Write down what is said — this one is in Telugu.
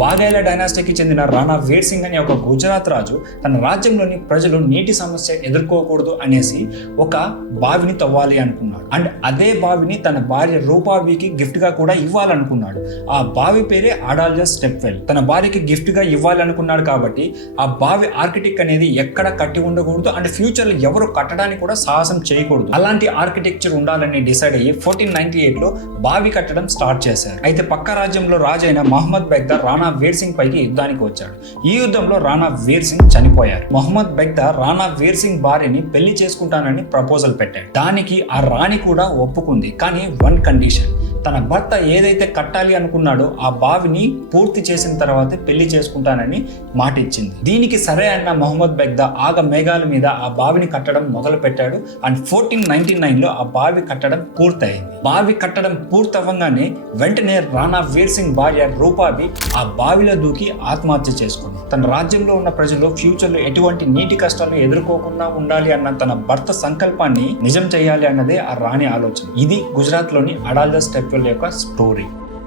వాఘేలా డైనాసిటీకి చెందిన రాణా వీర్ సింగ్ అనే ఒక గుజరాత్ రాజు తన రాజ్యంలోని ప్రజలు నీటి సమస్య ఎదుర్కోకూడదు అనేసి ఒక బావిని తవ్వాలి అనుకున్నాడు. అండ్ అదే బావిని తన భార్య రూపాబీకి గిఫ్ట్ గా కూడా ఇవ్వాలనుకున్నాడు. ఆ బావి పేరే అడాల్జస్ స్టెప్ వెల్. తన భార్యకి గిఫ్ట్ గా ఇవ్వాలనుకున్నాడు కాబట్టి ఆ బావి ఆర్కిటెక్ట్ అనేది ఎక్కడ కట్టి ఉండకూడదు అండ్ ఫ్యూచర్ లో ఎవరు కట్టడానికి కూడా సాహసం చేయకూడదు. అలాంటి ఆర్కిటెక్చర్ ఉండాలని డిసైడ్ అయ్యి 1498 లో బావి కట్టడం స్టార్ట్ చేశారు. అయితే పక్క రాజ్యంలో రాజైన మహమ్మద్ బెగ్దార్ రాణా వీర్ సింగ్ పైకి యుద్ధానికి వచ్చాడు. ఈ యుద్ధంలో రాణా వీర్ సింగ్ చనిపోయారు. మొహమ్మద్ బెగ్దార్ రాణా వీర్ సింగ్ భార్యని పెళ్లి చేసుకుంటానని ప్రపోజల్ పెట్టాడు. దానికి ఆ రాణి కూడా ఒప్పుకుంది. కానీ వన్ కండిషన్, తన భర్త ఏదైతే కట్టాలి అనుకున్నాడో ఆ బావిని పూర్తి చేసిన తర్వాత పెళ్లి చేసుకుంటానని మాట ఇచ్చింది. దీనికి సరే అన్న మొహమ్మద్ బెగ్దా ఆగ మేఘాల మీద ఆ బావిని కట్టడం మొదలు పెట్టాడు. అండ్ 1499 లో ఆ బావి కట్టడం పూర్తయింది. బావి కట్టడం పూర్తవ్వగానే వెంటనే రాణా వీర్ సింగ్ భార్య రూపాబి ఆ బావిలో దూకి ఆత్మహత్య చేసుకుంది. తన రాజ్యంలో ఉన్న ప్రజలు ఫ్యూచర్ లో ఎటువంటి నీటి కష్టాలు ఎదుర్కోకుండా ఉండాలి అన్న తన భర్త సంకల్పాన్ని నిజం చేయాలి అన్నదే ఆ రాణి ఆలోచన. ఇది గుజరాత్ లోని అడాల్జస్ స్టెప్ వెల్ యొక్క స్టోరీ.